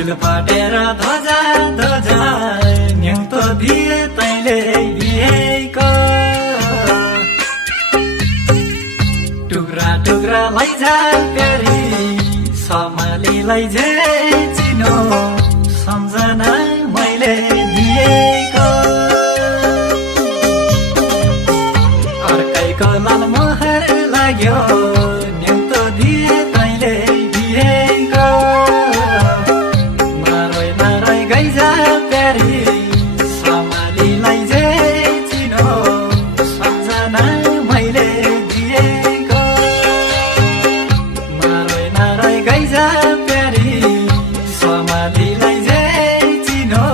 दिल फाटेर धजा धजा न्युतो दिए तैले बिहेको टुक्रा टुक्रा लैजा प्यारी सम्हालीलाई जे चिनो सम्झना मैले दिएको अर्कैको लाल मोहर लाग्यो न्युतो दिए तैले बिहेको नारै नारै गैजा प्यारी सम्हालीलाई जे चिनो सम्झना मैले दिएको नारै नारै गैजा प्यारी सम्हालीलाई जे चिनो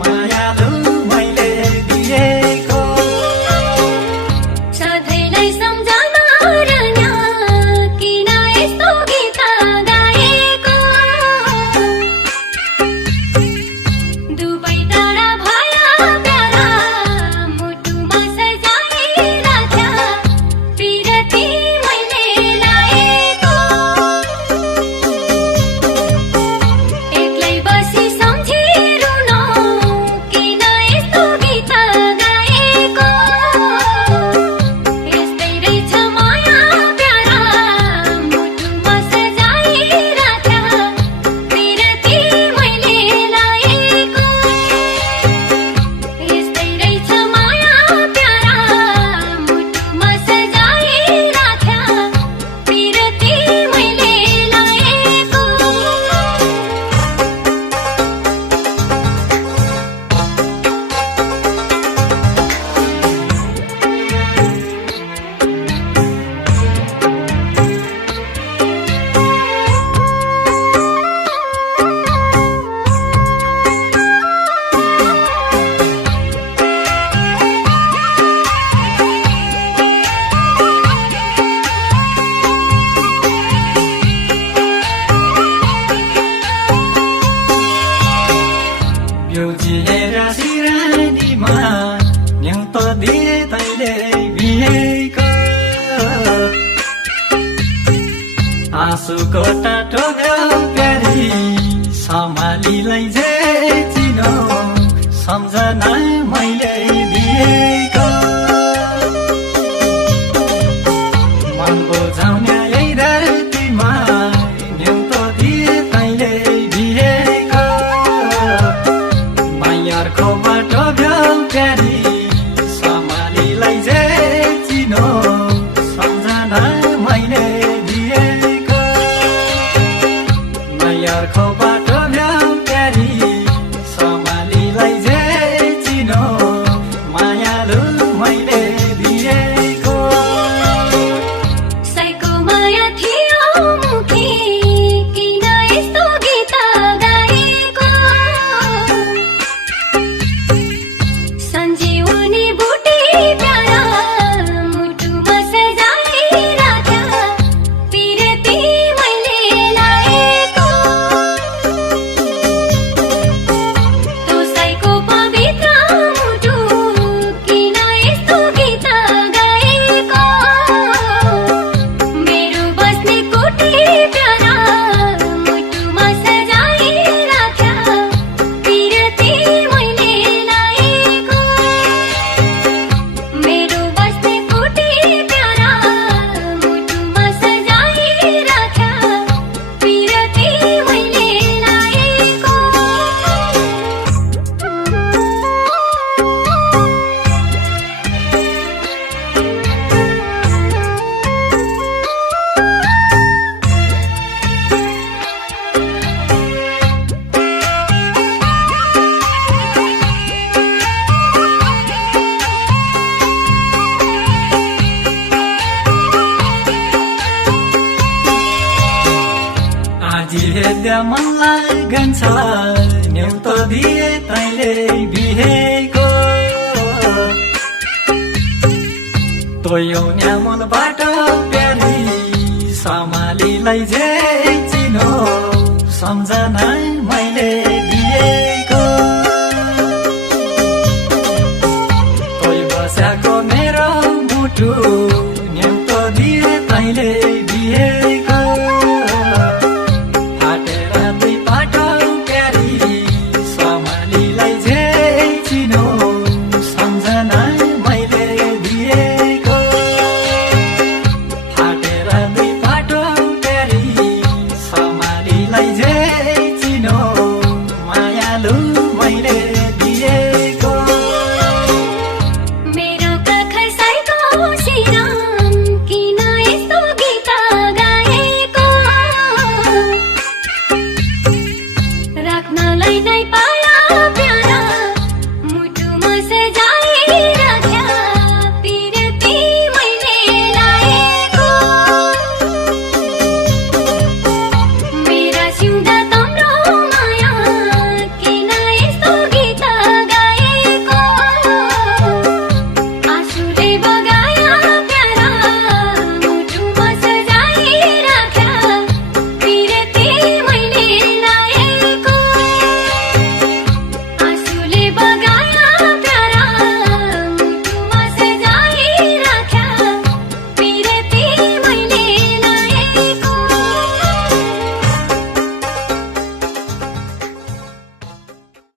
मायालु मैले दिएको सधैँलाई सम्झना रन्या किन यस्तो गीत गाएको दुबै टाढा भया प्यारा मुटुमा सजाइराख्या पिरती मैले लाएको एक्लै बसी सम्झिरुन किन यस्तो गीत गाएको यस्तै रहेछ माया प्यारा मुटुमा सजाइराख्या पिरती मैले लाएको यस्तै रहेछ माया प्यारा मुटुमा सजाइराख्या पिरती मैले लाएको ब्युजिएर सिरानीमा न्युतो दिए तैले बिहेको आँसुको टाटो प्यारी सम्हालीलाई जे चिनो सम्झना मैले दिएको मन बुझाउने यही धरतीमा न्युतो दिए तैले बिहेको मायारको बाटो प्यारी सम्हालीलाई जे चिनो सम्झना मैले दिएको मायारको बाटो प्यारी सम्हालीलाई जे चिनो मायालु मैले दिएको साइको माया थियो मुखी किन यस्तो गीत गाएको सञ्जीवनी बुटी प्यारा मुटुमा सजाइराख्या पिरती मैले लाएको तो साइको पवित्र मुटु किन यस्तो गीत गाएको मेरो बस्ने कोठी प्यारा मुटुमा सजाइराख्या पिरती मैले लाएको मेरो बस्ने कोठी प्यारा मुटुमा सजाइराख्या पिरती मैले लाएको आजी हेर्दा मन लागन्छ न्युतो दिए तैले बिहेको तोयो न्यामोलबाट प्यारी सम्हालीलाई जे चिनो सम्झना